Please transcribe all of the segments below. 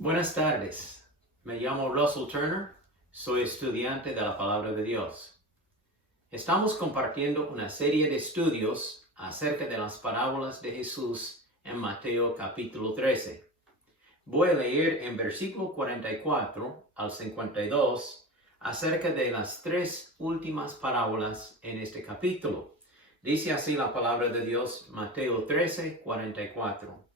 Buenas tardes, me llamo Russell Turner, soy estudiante de la Palabra de Dios. Estamos compartiendo una serie de estudios acerca de las parábolas de Jesús en Mateo capítulo 13. Voy a leer en versículo 44 al 52 acerca de las tres últimas parábolas en este capítulo. Dice así la palabra de Dios, Mateo 13, 44.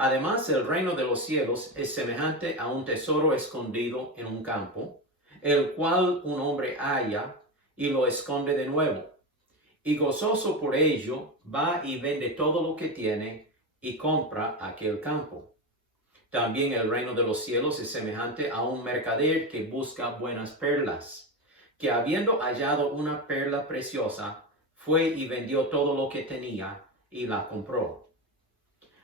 Además, el reino de los cielos es semejante a un tesoro escondido en un campo, el cual un hombre halla y lo esconde de nuevo. Y gozoso por ello, va y vende todo lo que tiene y compra aquel campo. También el reino de los cielos es semejante a un mercader que busca buenas perlas, que habiendo hallado una perla preciosa, fue y vendió todo lo que tenía y la compró.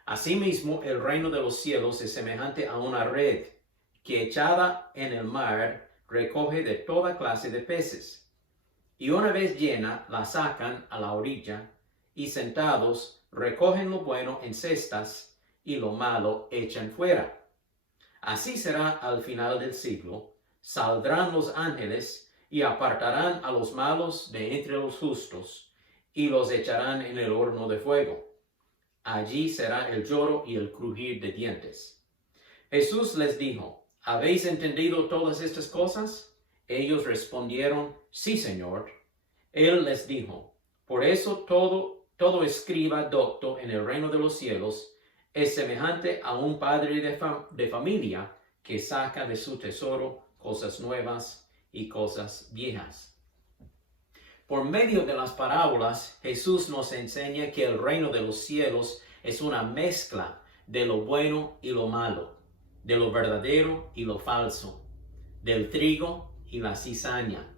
Asimismo, el reino de los cielos es semejante a una red que echada en el mar recoge de toda clase de peces. Y una vez llena, la sacan a la orilla y sentados recogen lo bueno en cestas y lo malo echan fuera. Así será al final del siglo. Saldrán los ángeles y apartarán a los malos de entre los justos y los echarán en el horno de fuego. Allí será el lloro y el crujir de dientes. Jesús les dijo, ¿habéis entendido todas estas cosas? Ellos respondieron, sí, Señor. Él les dijo, por eso todo escriba docto en el reino de los cielos es semejante a un padre de familia que saca de su tesoro cosas nuevas y cosas viejas. Por medio de las parábolas, Jesús nos enseña que el reino de los cielos es una mezcla de lo bueno y lo malo, de lo verdadero y lo falso, del trigo y la cizaña.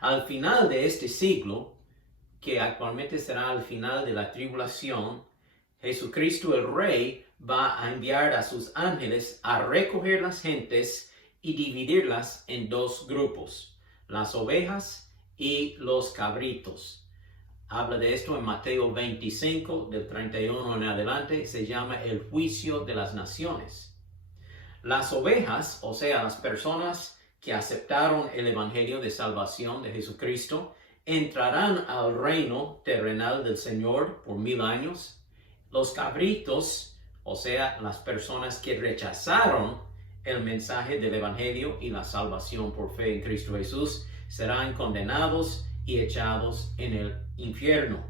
Al final de este siglo, que actualmente será al final de la tribulación, Jesucristo el Rey va a enviar a sus ángeles a recoger las gentes y dividirlas en dos grupos, las ovejas y los cabritos. Habla de esto en Mateo 25, del 31 en adelante, se llama el juicio de las naciones. Las ovejas, o sea, las personas que aceptaron el evangelio de salvación de Jesucristo, entrarán al reino terrenal del Señor por 1000 años. Los cabritos, o sea, las personas que rechazaron el mensaje del evangelio y la salvación por fe en Cristo Jesús, serán condenados y echados en el infierno.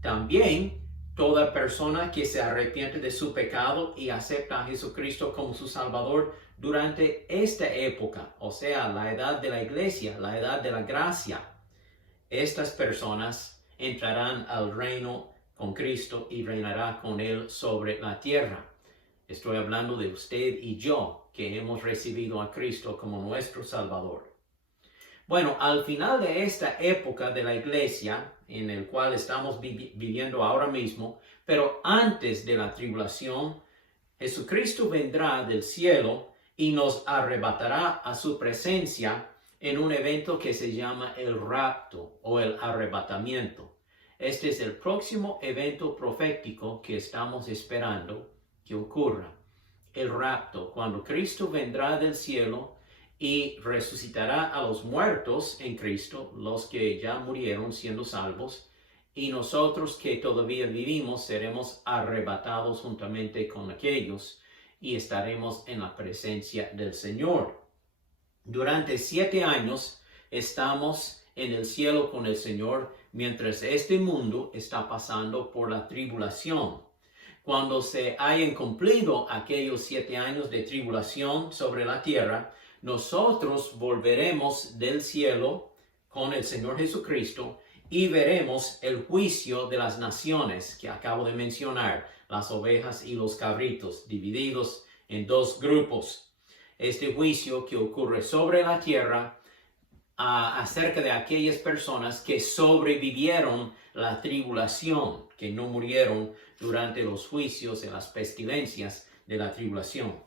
También toda persona que se arrepiente de su pecado y acepta a Jesucristo como su Salvador durante esta época, o sea, la edad de la iglesia, la edad de la gracia, estas personas entrarán al reino con Cristo y reinará con Él sobre la tierra. Estoy hablando de usted y yo, que hemos recibido a Cristo como nuestro Salvador. Bueno, al final de esta época de la iglesia, en el cual estamos viviendo ahora mismo, pero antes de la tribulación, Jesucristo vendrá del cielo y nos arrebatará a su presencia en un evento que se llama el rapto o el arrebatamiento. Este es el próximo evento profético que estamos esperando que ocurra. El rapto, cuando Cristo vendrá del cielo y resucitará a los muertos en Cristo, los que ya murieron siendo salvos, y nosotros que todavía vivimos seremos arrebatados juntamente con aquellos y estaremos en la presencia del Señor. Durante 7 años estamos en el cielo con el Señor mientras este mundo está pasando por la tribulación. Cuando se hayan cumplido aquellos 7 años de tribulación sobre la tierra, nosotros volveremos del cielo con el Señor Jesucristo y veremos el juicio de las naciones que acabo de mencionar, las ovejas y los cabritos, divididos en dos grupos. Este juicio que ocurre sobre la tierra acerca de aquellas personas que sobrevivieron la tribulación, que no murieron durante los juicios y las pestilencias de la tribulación.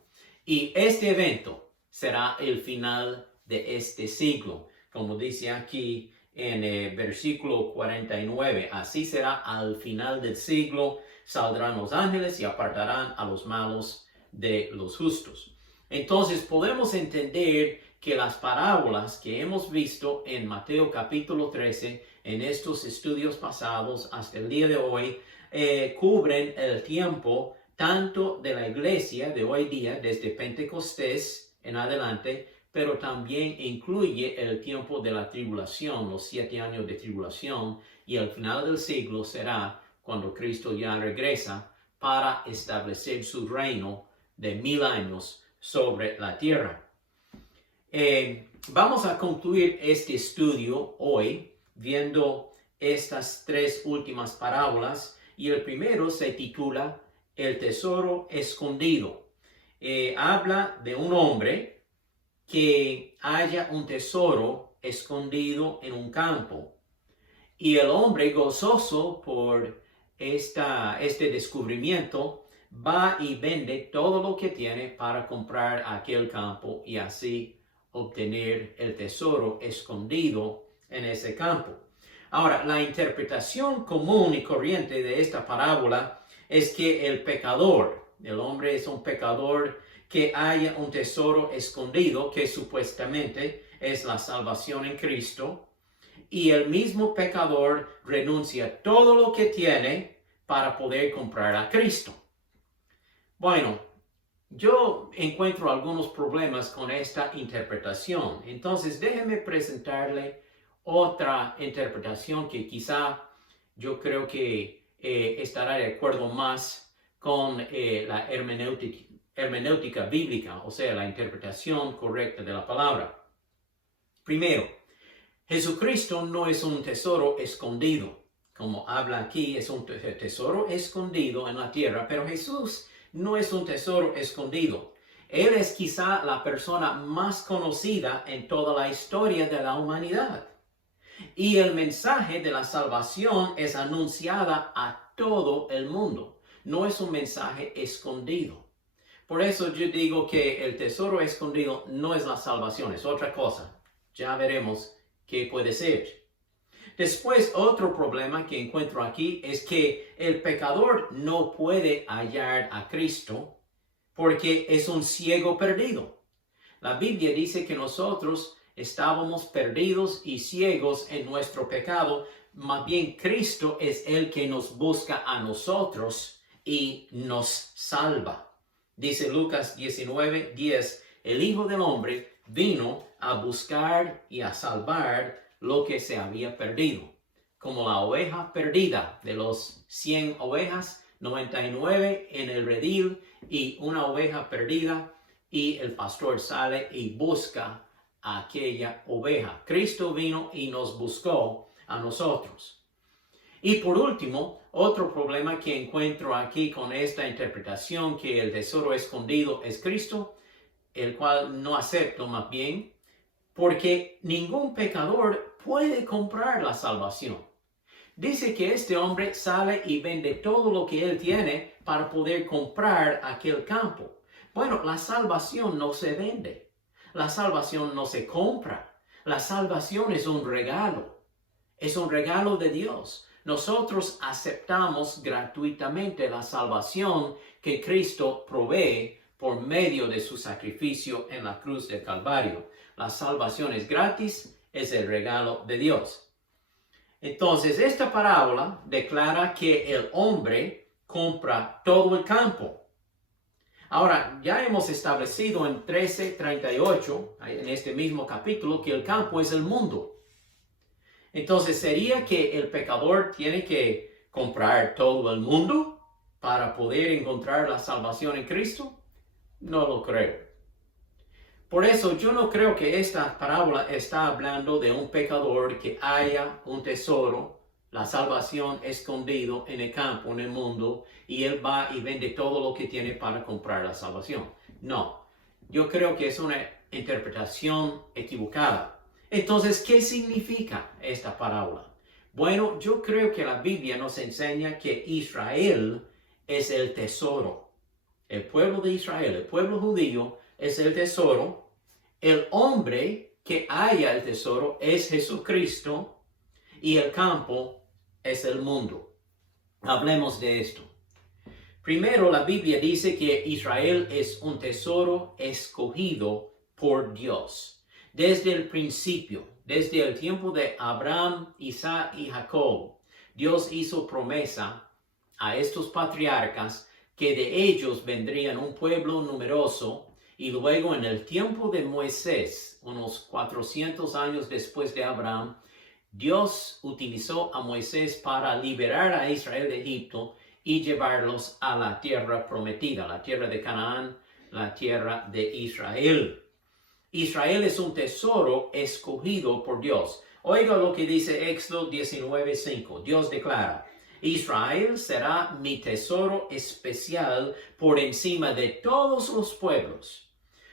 Y este evento será el final de este siglo, como dice aquí en el versículo 49. Así será al final del siglo, saldrán los ángeles y apartarán a los malos de los justos. Entonces podemos entender que las parábolas que hemos visto en Mateo capítulo 13, en estos estudios pasados hasta el día de hoy, cubren el tiempo tanto de la iglesia de hoy día, desde Pentecostés en adelante, pero también incluye el tiempo de la tribulación, los 7 años de tribulación, y el final del siglo será cuando Cristo ya regresa para establecer su reino de 1000 años sobre la tierra. Vamos a concluir este estudio hoy viendo estas 3 últimas parábolas, y el primero se titula El tesoro escondido. Habla de un hombre que halla un tesoro escondido en un campo, y el hombre, gozoso por este descubrimiento, va y vende todo lo que tiene para comprar aquel campo y así obtener el tesoro escondido en ese campo. Ahora, la interpretación común y corriente de esta parábola es que el hombre es un pecador que haya un tesoro escondido, que supuestamente es la salvación en Cristo, y el mismo pecador renuncia todo lo que tiene para poder comprar a Cristo. Bueno, yo encuentro algunos problemas con esta interpretación. Entonces, déjeme presentarle otra interpretación que quizá yo creo que estará de acuerdo más con la hermenéutica bíblica, o sea, la interpretación correcta de la palabra. Primero, Jesucristo no es un tesoro escondido. Como habla aquí, es un tesoro escondido en la tierra, pero Jesús no es un tesoro escondido. Él es quizá la persona más conocida en toda la historia de la humanidad. Y el mensaje de la salvación es anunciada a todo el mundo. No es un mensaje escondido. Por eso yo digo que el tesoro escondido no es la salvación, es otra cosa. Ya veremos qué puede ser. Después, otro problema que encuentro aquí es que el pecador no puede hallar a Cristo porque es un ciego perdido. La Biblia dice que nosotros estábamos perdidos y ciegos en nuestro pecado. Más bien, Cristo es el que nos busca a nosotros y nos salva. Dice Lucas 19:10, el Hijo del Hombre vino a buscar y a salvar lo que se había perdido. Como la oveja perdida, de los 100 ovejas, 99 en el redil y una oveja perdida, y el pastor sale y busca a aquella oveja. Cristo vino y nos buscó a nosotros. Y por último, otro problema que encuentro aquí con esta interpretación, que el tesoro escondido es Cristo, el cual no acepto más bien, porque ningún pecador puede comprar la salvación. Dice que este hombre sale y vende todo lo que él tiene para poder comprar aquel campo. Bueno, la salvación no se vende. La salvación no se compra. La salvación es un regalo. Es un regalo de Dios. Nosotros aceptamos gratuitamente la salvación que Cristo provee por medio de su sacrificio en la cruz del Calvario. La salvación es gratis, es el regalo de Dios. Entonces, esta parábola declara que el hombre compra todo el campo. Ahora, ya hemos establecido en 13:38, en este mismo capítulo, que el campo es el mundo. Entonces, ¿sería que el pecador tiene que comprar todo el mundo para poder encontrar la salvación en Cristo? No lo creo. Por eso yo no creo que esta parábola está hablando de un pecador que haya un tesoro, la salvación escondido en el campo, en el mundo, y él va y vende todo lo que tiene para comprar la salvación. No, yo creo que es una interpretación equivocada. Entonces, ¿qué significa esta parábola? Bueno, yo creo que la Biblia nos enseña que Israel es el tesoro. El pueblo de Israel, el pueblo judío, es el tesoro. El hombre que halla el tesoro es Jesucristo y el campo es el mundo. Hablemos de esto. Primero, la Biblia dice que Israel es un tesoro escogido por Dios. Desde el principio, desde el tiempo de Abraham, Isaac y Jacob, Dios hizo promesa a estos patriarcas que de ellos vendrían un pueblo numeroso, y luego en el tiempo de Moisés, unos 400 años después de Abraham, Dios utilizó a Moisés para liberar a Israel de Egipto y llevarlos a la tierra prometida, la tierra de Canaán, la tierra de Israel. Israel es un tesoro escogido por Dios. Oiga lo que dice Éxodo 19:5. Dios declara: Israel será mi tesoro especial por encima de todos los pueblos.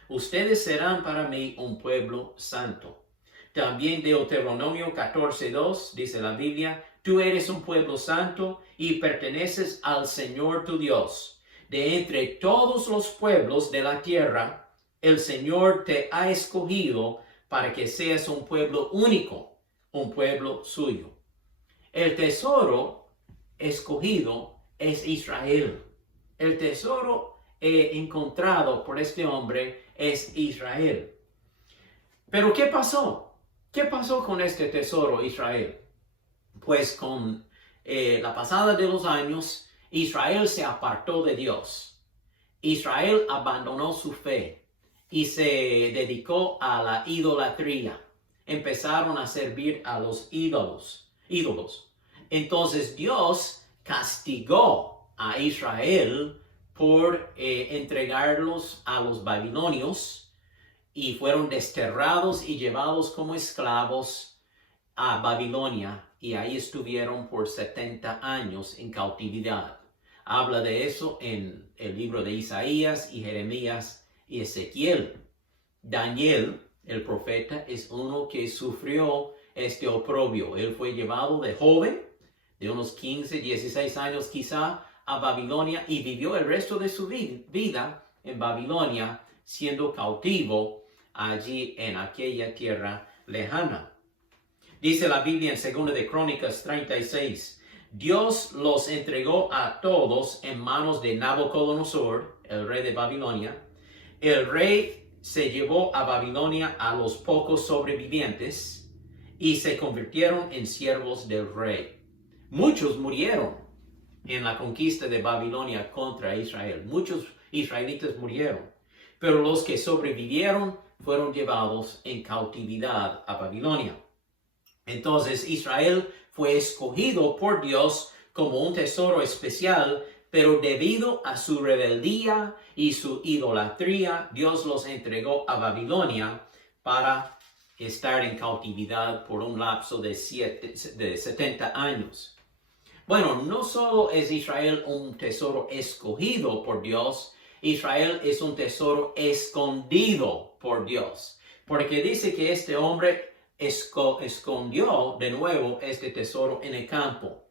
Ustedes serán para mí un pueblo santo. También Deuteronomio 14:2 dice la Biblia: tú eres un pueblo santo y perteneces al Señor tu Dios. De entre todos los pueblos de la tierra, el Señor te ha escogido para que seas un pueblo único, un pueblo suyo. El tesoro escogido es Israel. El tesoro encontrado por este hombre es Israel. Pero ¿qué pasó? ¿Qué pasó con este tesoro Israel? Pues con la pasada de los años, Israel se apartó de Dios. Israel abandonó su fe y se dedicó a la idolatría. Empezaron a servir a los ídolos. Entonces Dios castigó a Israel por entregarlos a los babilonios, y fueron desterrados y llevados como esclavos a Babilonia, y ahí estuvieron por 70 años en cautividad. Habla de eso en el libro de Isaías y Jeremías y Ezequiel. Daniel, el profeta, es uno que sufrió este oprobio. Él fue llevado de joven, de unos 15, 16 años quizá, a Babilonia, y vivió el resto de su vida en Babilonia, siendo cautivo allí en aquella tierra lejana. Dice la Biblia en 2 de Crónicas 36, Dios los entregó a todos en manos de Nabucodonosor, el rey de Babilonia. El rey se llevó a Babilonia a los pocos sobrevivientes y se convirtieron en siervos del rey. Muchos murieron en la conquista de Babilonia contra Israel. Muchos israelitas murieron, pero los que sobrevivieron fueron llevados en cautividad a Babilonia. Entonces Israel fue escogido por Dios como un tesoro especial, pero debido a su rebeldía y su idolatría, Dios los entregó a Babilonia para estar en cautividad por un lapso de 70 años. Bueno, no solo es Israel un tesoro escogido por Dios, Israel es un tesoro escondido por Dios. Porque dice que este hombre escondió de nuevo este tesoro en el campo.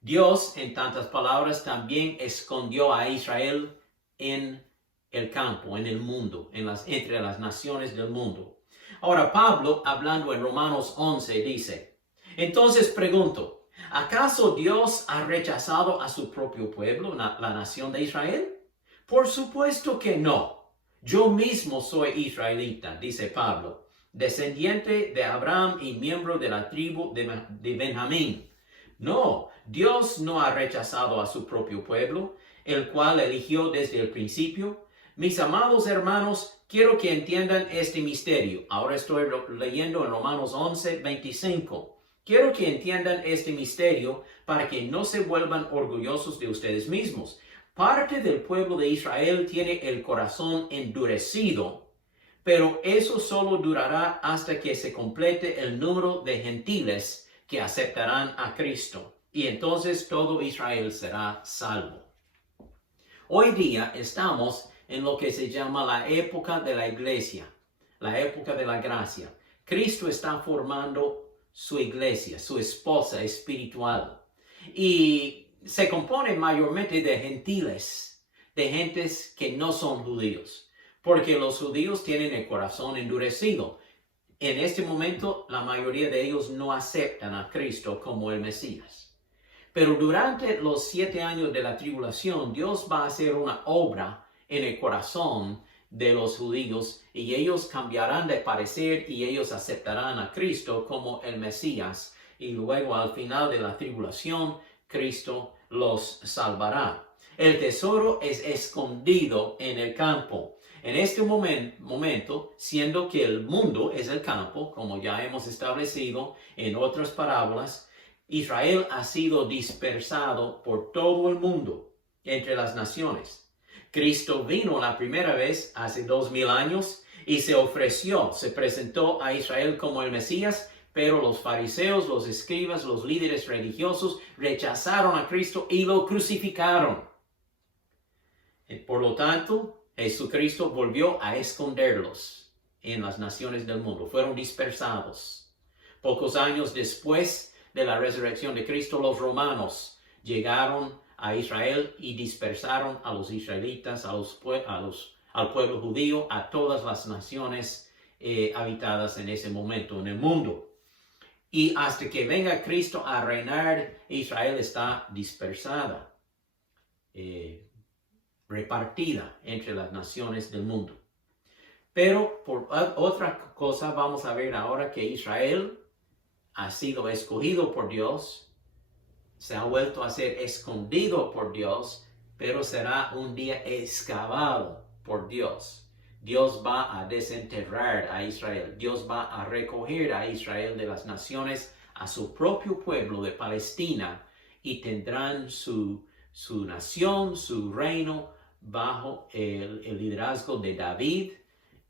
Dios, en tantas palabras, también escondió a Israel en el campo, en el mundo, entre las naciones del mundo. Ahora Pablo, hablando en Romanos 11, dice: entonces pregunto, ¿acaso Dios ha rechazado a su propio pueblo, la nación de Israel? Por supuesto que no. Yo mismo soy israelita, dice Pablo, descendiente de Abraham y miembro de la tribu de Benjamín. No, Dios no ha rechazado a su propio pueblo, el cual eligió desde el principio. Mis amados hermanos, quiero que entiendan este misterio. Ahora estoy leyendo en Romanos 11, 25. Quiero que entiendan este misterio para que no se vuelvan orgullosos de ustedes mismos. Parte del pueblo de Israel tiene el corazón endurecido, pero eso solo durará hasta que se complete el número de gentiles que aceptarán a Cristo, y entonces todo Israel será salvo. Hoy día estamos en lo que se llama la época de la iglesia, la época de la gracia. Cristo está formando su iglesia, su esposa espiritual, y se compone mayormente de gentiles, de gentes que no son judíos, porque los judíos tienen el corazón endurecido. En este momento, la mayoría de ellos no aceptan a Cristo como el Mesías. Pero durante los 7 años de la tribulación, Dios va a hacer una obra en el corazón de los judíos y ellos cambiarán de parecer y ellos aceptarán a Cristo como el Mesías. Y luego al final de la tribulación, Cristo los salvará. El tesoro es escondido en el campo. En este momento, siendo que el mundo es el campo, como ya hemos establecido en otras parábolas, Israel ha sido dispersado por todo el mundo entre las naciones. Cristo vino la primera vez hace 2000 años y se presentó a Israel como el Mesías, pero los fariseos, los escribas, los líderes religiosos rechazaron a Cristo y lo crucificaron. Por lo tanto, Jesucristo volvió a esconderlos en las naciones del mundo. Fueron dispersados. Pocos años después de la resurrección de Cristo, los romanos llegaron a Israel y dispersaron a los israelitas, al pueblo judío, a todas las naciones habitadas en ese momento en el mundo. Y hasta que venga Cristo a reinar, Israel está dispersada, repartida entre las naciones del mundo. Pero por otra cosa vamos a ver ahora que Israel ha sido escogido por Dios, se ha vuelto a ser escondido por Dios, pero será un día excavado por Dios. Dios va a desenterrar a Israel. Dios va a recoger a Israel de las naciones, a su propio pueblo de Palestina, y tendrán su nación, su reino, bajo el liderazgo de David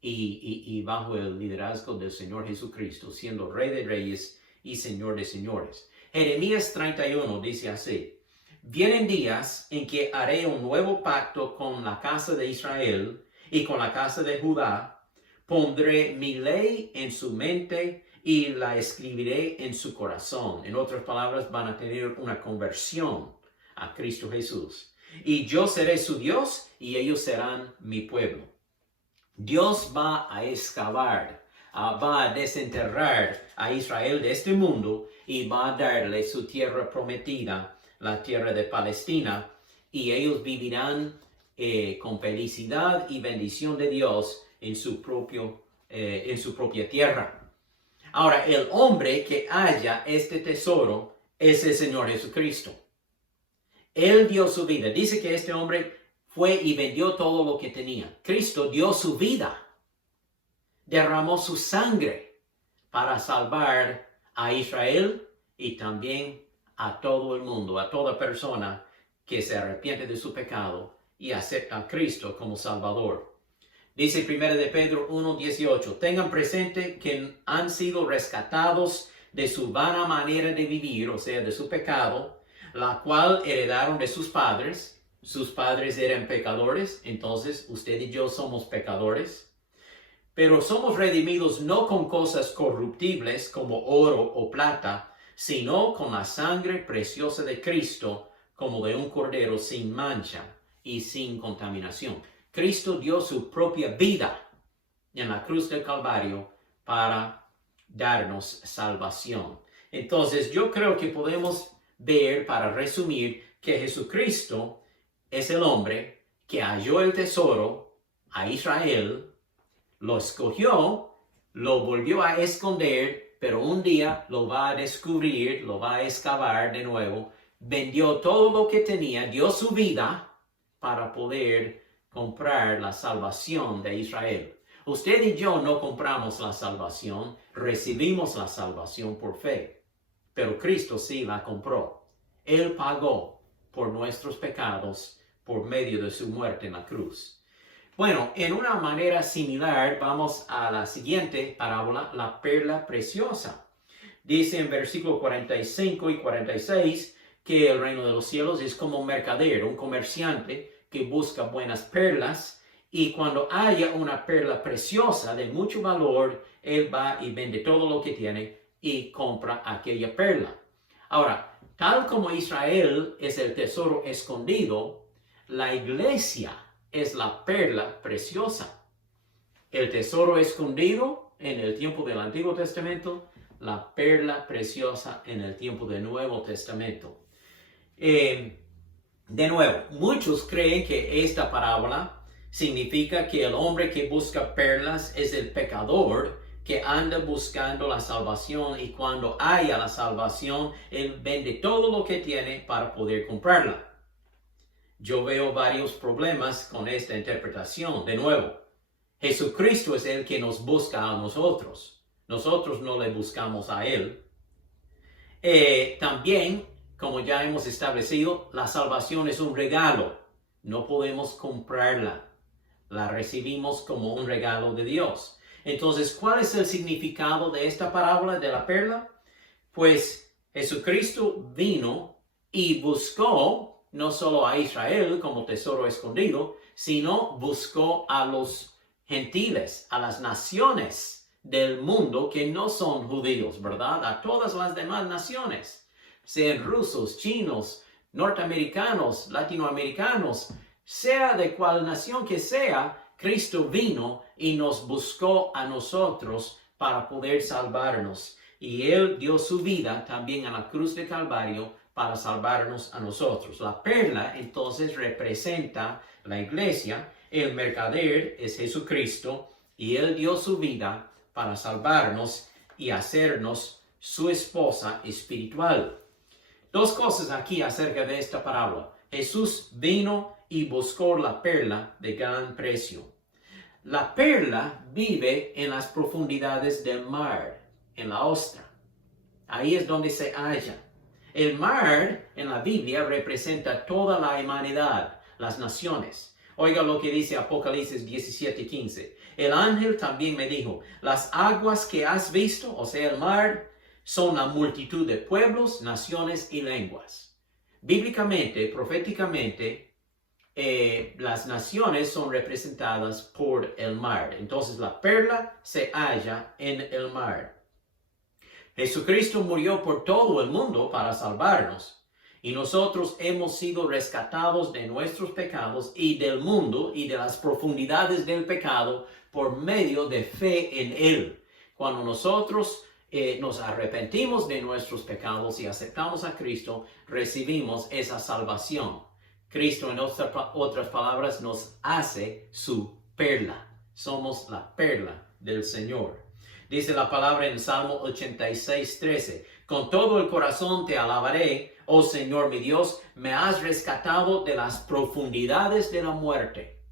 y bajo el liderazgo del Señor Jesucristo, siendo Rey de Reyes y Señor de Señores. Jeremías 31 dice así: vienen días en que haré un nuevo pacto con la casa de Israel y con la casa de Judá. Pondré mi ley en su mente y la escribiré en su corazón. En otras palabras, van a tener una conversión a Cristo Jesús. Y yo seré su Dios y ellos serán mi pueblo. Dios va a excavar, va a desenterrar a Israel de este mundo y va a darle su tierra prometida, la tierra de Palestina, y ellos vivirán con felicidad y bendición de Dios en su propia tierra. Ahora, el hombre que halla este tesoro es el Señor Jesucristo. Él dio su vida. Dice que este hombre fue y vendió todo lo que tenía. Cristo dio su vida. Derramó su sangre para salvar a Israel y también a todo el mundo, a toda persona que se arrepiente de su pecado y acepta a Cristo como Salvador. Dice 1 de Pedro 1:18, tengan presente que han sido rescatados de su vana manera de vivir, o sea, de su pecado, la cual heredaron de sus padres. Sus padres eran pecadores, entonces usted y yo somos pecadores. Pero somos redimidos no con cosas corruptibles como oro o plata, sino con la sangre preciosa de Cristo, como de un cordero sin mancha y sin contaminación. Cristo dio su propia vida en la cruz del Calvario para darnos salvación. Entonces, yo creo que podemos ver, para resumir, que Jesucristo es el hombre que halló el tesoro a Israel, lo escogió, lo volvió a esconder, pero un día lo va a descubrir, lo va a excavar de nuevo, vendió todo lo que tenía, dio su vida para poder comprar la salvación de Israel. Usted y yo no compramos la salvación, recibimos la salvación por fe, pero Cristo sí la compró. Él pagó por nuestros pecados por medio de su muerte en la cruz. Bueno, en una manera similar vamos a la siguiente parábola, la perla preciosa. Dice en versículos 45 y 46 que el reino de los cielos es como un mercader, un comerciante que busca buenas perlas, y cuando haya una perla preciosa de mucho valor, él va y vende todo lo que tiene y compra aquella perla. Ahora, tal como Israel es el tesoro escondido, la iglesia es la perla preciosa. El tesoro escondido en el tiempo del Antiguo Testamento, la perla preciosa en el tiempo del Nuevo Testamento. De nuevo, muchos creen que esta parábola significa que el hombre que busca perlas es el pecador que anda buscando la salvación, y cuando haya la salvación, él vende todo lo que tiene para poder comprarla. Yo veo varios problemas con esta interpretación. De nuevo, Jesucristo es el que nos busca a nosotros. Nosotros no le buscamos a Él. También, como ya hemos establecido, la salvación es un regalo. No podemos comprarla. La recibimos como un regalo de Dios. Entonces, ¿cuál es el significado de esta parábola de la perla? Pues Jesucristo vino y buscó no solo a Israel como tesoro escondido, sino buscó a los gentiles, a las naciones del mundo que no son judíos, ¿verdad? A todas las demás naciones, sean rusos, chinos, norteamericanos, latinoamericanos, sea de cual nación que sea, Cristo vino y nos buscó a nosotros para poder salvarnos. Y Él dio su vida también a la cruz de Calvario para salvarnos a nosotros. La perla entonces representa la iglesia, el mercader es Jesucristo y Él dio su vida para salvarnos y hacernos su esposa espiritual. Dos cosas aquí acerca de esta parábola. Jesús vino y buscó la perla de gran precio. La perla vive en las profundidades del mar, en la ostra. Ahí es donde se halla. El mar en la Biblia representa toda la humanidad, las naciones. Oiga lo que dice Apocalipsis 17:15. El ángel también me dijo, las aguas que has visto, o sea, el mar, son la multitud de pueblos, naciones y lenguas. Bíblicamente, proféticamente, las naciones son representadas por el mar. Entonces la perla se halla en el mar. Jesucristo murió por todo el mundo para salvarnos, y nosotros hemos sido rescatados de nuestros pecados y del mundo y de las profundidades del pecado por medio de fe en Él. Cuando nosotros nos arrepentimos de nuestros pecados y aceptamos a Cristo, recibimos esa salvación. Cristo, en otras palabras, nos hace su perla. Somos la perla del Señor. Dice la palabra en Salmo 86:13. Con todo el corazón te alabaré, oh Señor mi Dios, me has rescatado de las profundidades de la muerte.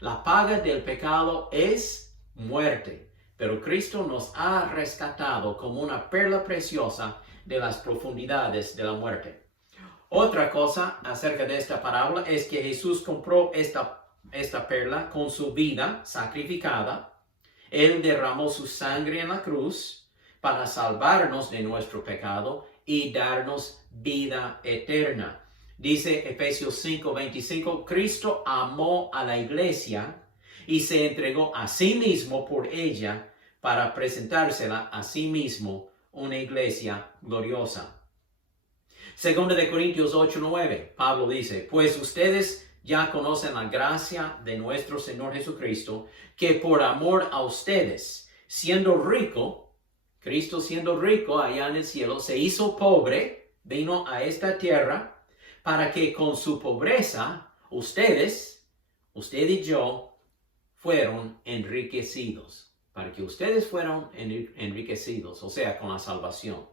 La paga del pecado es muerte, pero Cristo nos ha rescatado como una perla preciosa de las profundidades de la muerte. Otra cosa acerca de esta parábola es que Jesús compró esta perla con su vida sacrificada. Él derramó su sangre en la cruz para salvarnos de nuestro pecado y darnos vida eterna. Dice Efesios 5:25, Cristo amó a la iglesia y se entregó a sí mismo por ella para presentársela a sí mismo una iglesia gloriosa. Segunda de Corintios 8:9, Pablo dice, pues ustedes ya conocen la gracia de nuestro Señor Jesucristo, que por amor a ustedes, siendo rico, Cristo siendo rico allá en el cielo, se hizo pobre, vino a esta tierra, para que con su pobreza, usted y yo, fueron enriquecidos. Para que ustedes fueran enriquecidos, o sea, con la salvación.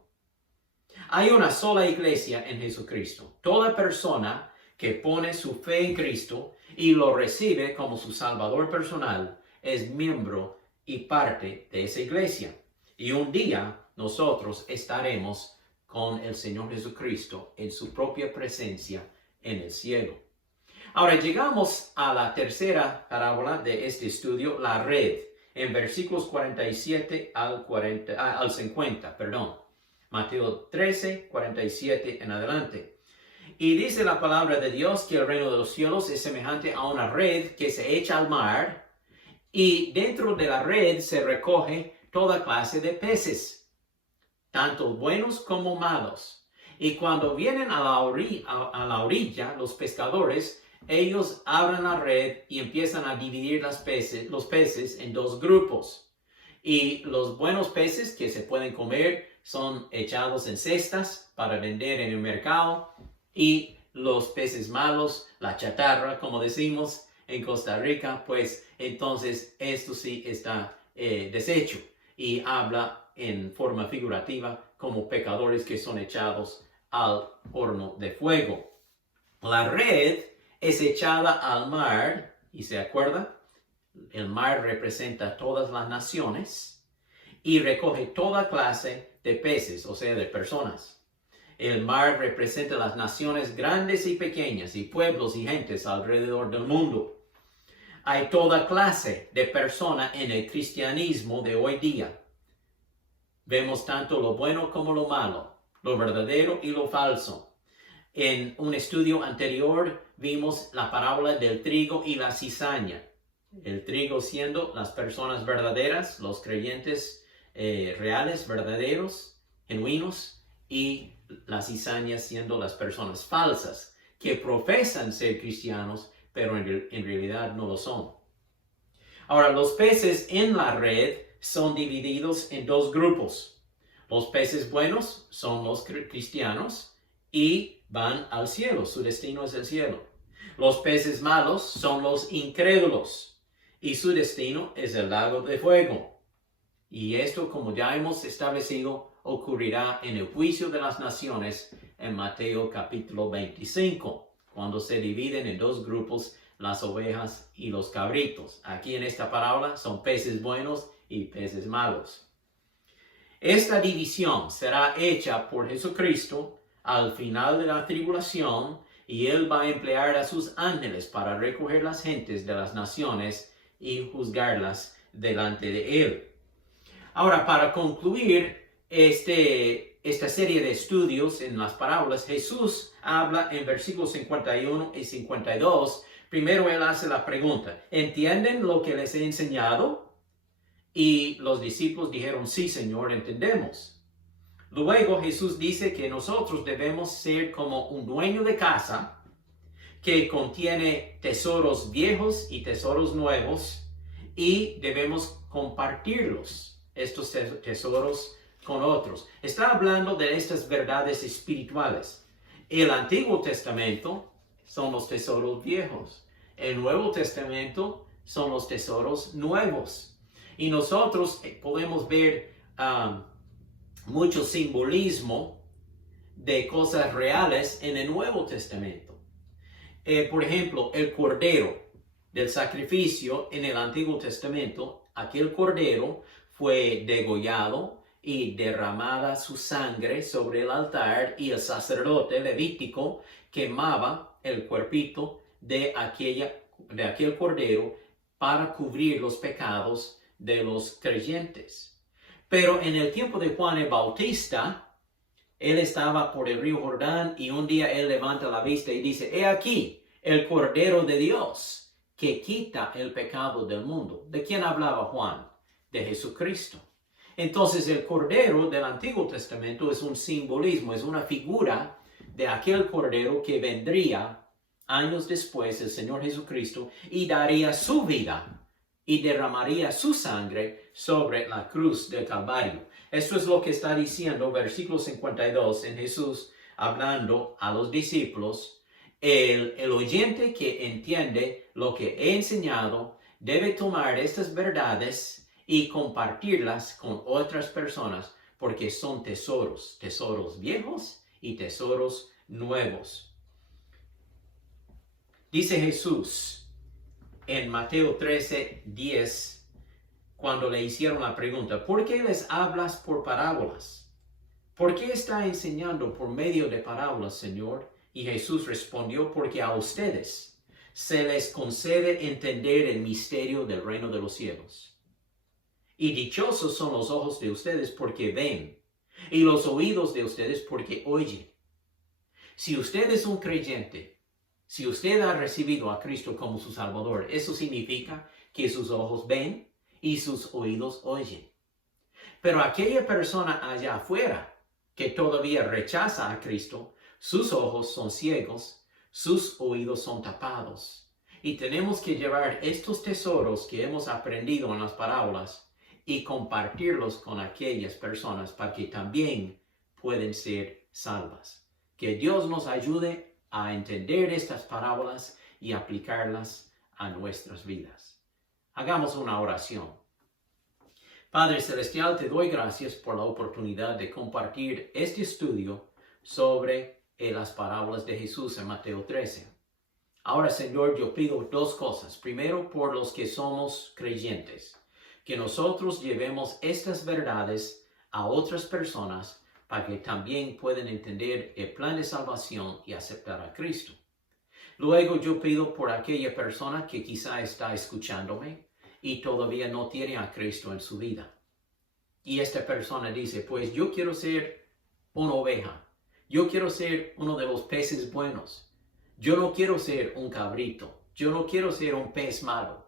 Hay una sola iglesia en Jesucristo. Toda persona que pone su fe en Cristo y lo recibe como su Salvador personal es miembro y parte de esa iglesia. Y un día nosotros estaremos con el Señor Jesucristo en su propia presencia en el cielo. Ahora llegamos a la tercera parábola de este estudio, la red, en versículos 47 al 50. Mateo 13, 47 en adelante. Y dice la palabra de Dios que el reino de los cielos es semejante a una red que se echa al mar, y dentro de la red se recoge toda clase de peces, tanto buenos como malos. Y cuando vienen a la orilla, los pescadores, ellos abren la red y empiezan a dividir los peces en dos grupos. Y los buenos peces que se pueden comer son echados en cestas para vender en el mercado. Y los peces malos, la chatarra, como decimos en Costa Rica, pues entonces esto sí está deshecho y habla en forma figurativa como pecadores que son echados al horno de fuego. La red es echada al mar, y se acuerda, el mar representa todas las naciones y recoge toda clase de peces, o sea, de personas. El mar representa las naciones grandes y pequeñas y pueblos y gentes alrededor del mundo. Hay toda clase de persona en el cristianismo de hoy día. Vemos tanto lo bueno como lo malo, lo verdadero y lo falso. En un estudio anterior vimos la parábola del trigo y la cizaña. El trigo siendo las personas verdaderas, los creyentes reales, verdaderos, genuinos, y la cizaña siendo las personas falsas que profesan ser cristianos, pero en realidad no lo son. Ahora, los peces en la red son divididos en dos grupos. Los peces buenos son los cristianos y van al cielo, su destino es el cielo. Los peces malos son los incrédulos y su destino es el lago de fuego. Y esto, como ya hemos establecido, ocurrirá en el juicio de las naciones en Mateo capítulo 25, cuando se dividen en dos grupos las ovejas y los cabritos. Aquí en esta parábola son peces buenos y peces malos. Esta división será hecha por Jesucristo al final de la tribulación, y Él va a emplear a sus ángeles para recoger las gentes de las naciones y juzgarlas delante de Él. Ahora, para concluir esta serie de estudios en las parábolas, Jesús habla en versículos 51 y 52. Primero Él hace la pregunta: ¿entienden lo que les he enseñado? Y los discípulos dijeron: sí, Señor, entendemos. Luego Jesús dice que nosotros debemos ser como un dueño de casa que contiene tesoros viejos y tesoros nuevos, y debemos compartirlos, estos tesoros, con otros. Está hablando de estas verdades espirituales. El Antiguo Testamento son los tesoros viejos. El Nuevo Testamento son los tesoros nuevos. Y nosotros podemos ver mucho simbolismo de cosas reales en el Nuevo Testamento. Por ejemplo, el cordero del sacrificio en el Antiguo Testamento, aquel cordero fue degollado y derramada su sangre sobre el altar, y el sacerdote levítico quemaba el cuerpito de aquel cordero para cubrir los pecados de los creyentes. Pero en el tiempo de Juan el Bautista, él estaba por el río Jordán, y un día él levanta la vista y dice: he aquí el Cordero de Dios que quita el pecado del mundo. ¿De quién hablaba Juan? De Jesucristo. Entonces el Cordero del Antiguo Testamento es un simbolismo, es una figura de aquel Cordero que vendría años después, el Señor Jesucristo, y daría su vida y derramaría su sangre sobre la cruz del Calvario. Esto es lo que está diciendo versículo 52 en Jesús hablando a los discípulos. El oyente que entiende lo que he enseñado debe tomar estas verdades y compartirlas con otras personas, porque son tesoros viejos y tesoros nuevos. Dice Jesús en Mateo 13:10, cuando le hicieron la pregunta: ¿por qué les hablas por parábolas? ¿Por qué está enseñando por medio de parábolas, Señor? Y Jesús respondió: porque a ustedes se les concede entender el misterio del reino de los cielos. Y dichosos son los ojos de ustedes porque ven, y los oídos de ustedes porque oyen. Si usted es un creyente, si usted ha recibido a Cristo como su Salvador, eso significa que sus ojos ven y sus oídos oyen. Pero aquella persona allá afuera que todavía rechaza a Cristo, sus ojos son ciegos, sus oídos son tapados. Y tenemos que llevar estos tesoros que hemos aprendido en las parábolas y compartirlos con aquellas personas para que también puedan ser salvas. Que Dios nos ayude a entender estas parábolas y aplicarlas a nuestras vidas. Hagamos una oración. Padre Celestial, te doy gracias por la oportunidad de compartir este estudio sobre las parábolas de Jesús en Mateo 13. Ahora, Señor, yo pido dos cosas. Primero, por los que somos creyentes, que nosotros llevemos estas verdades a otras personas para que también puedan entender el plan de salvación y aceptar a Cristo. Luego, yo pido por aquella persona que quizá está escuchándome y todavía no tiene a Cristo en su vida. Y esta persona dice, pues yo quiero ser una oveja. Yo quiero ser uno de los peces buenos. Yo no quiero ser un cabrito. Yo no quiero ser un pez malo.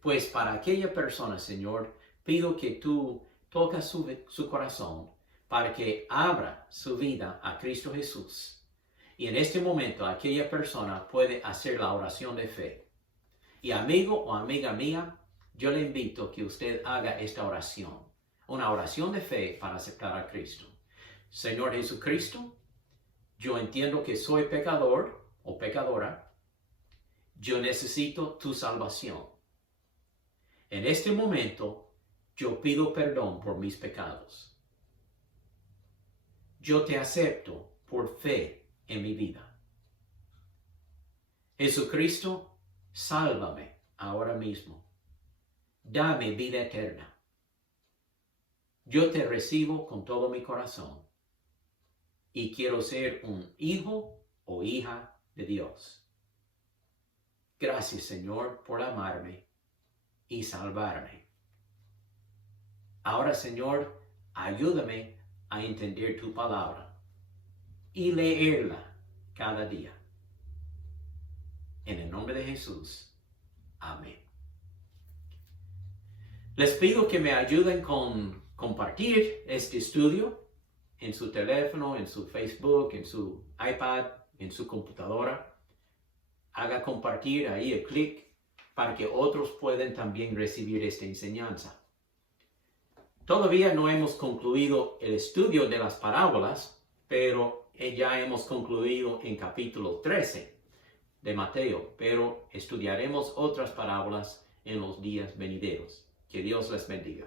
Pues para aquella persona, Señor, pido que tú tocas su corazón para que abra su vida a Cristo Jesús. Y en este momento aquella persona puede hacer la oración de fe. Y amigo o amiga mía, yo le invito a que usted haga esta oración. Una oración de fe para aceptar a Cristo. Señor Jesucristo, yo entiendo que soy pecador o pecadora. Yo necesito tu salvación. En este momento, yo pido perdón por mis pecados. Yo te acepto por fe en mi vida. Jesucristo, sálvame ahora mismo. Dame vida eterna. Yo te recibo con todo mi corazón y quiero ser un hijo o hija de Dios. Gracias, Señor, por amarme y salvarme. Ahora, Señor, ayúdame a entender tu palabra y leerla cada día. En el nombre de Jesús. Amén. Les pido que me ayuden con compartir este estudio en su teléfono, en su Facebook, en su iPad, en su computadora. Haga compartir ahí el clic para que otros puedan también recibir esta enseñanza. Todavía no hemos concluido el estudio de las parábolas, pero ya hemos concluido en capítulo 13 de Mateo, pero estudiaremos otras parábolas en los días venideros. Que Dios les bendiga.